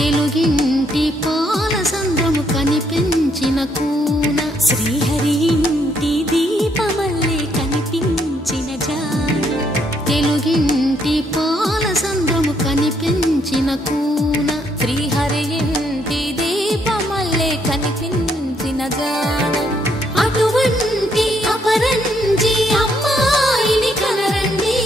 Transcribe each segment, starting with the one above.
తెలుగింటి పాలసంద్రము కనిపించిన కూన శ్రీహరి ఇంటి దీపమల్లే కనిపించిన జాడ తెలుగింటి పాలసంద్రము కనిపించిన కూన శ్రీహరి ఇంటి దీపమల్లే కనిపించిన జాడ అటువంటి అపరంజి అమ్మాయిని కనరండి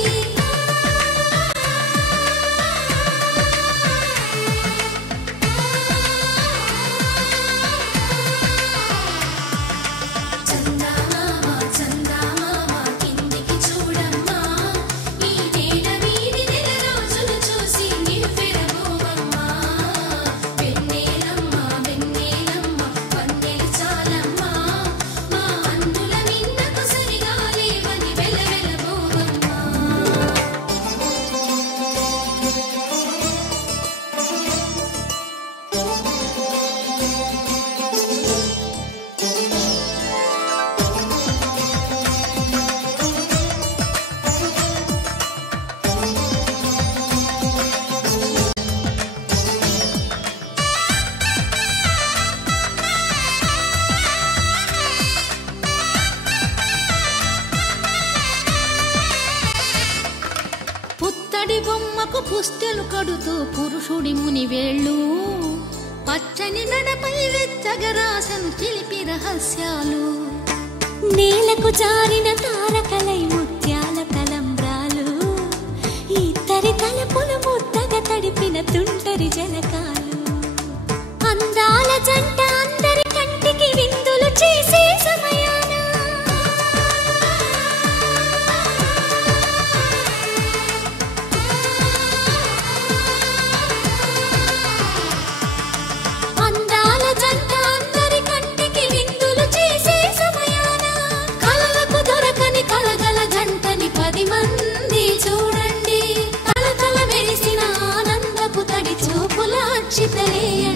పుత్తడి బొమ్మకు పుస్తెలు కడుతూ పురుషుడి ముని వేళ్ళు పచ్చని నడపై వెచ్చగరాసను చిలిపి రహస్యాలు నేలకు జారిన తారకలై ముత్యాల తలంబ్రాలు ఇద్దరి తలపులు ముద్దగా తడిపిన తుంటరి జలకాలు అందాల జంట అందరి కంటికి విందులు చేసే సమయాన అందాల జంట అందరి కంటికి విందులు చేసే సమయాన కలలకు దొరకని కలగల జంటని 10 మంది చూడండి కలకల మెరిసిన ఆనందపు తడి చూపుల అక్షితలేయండి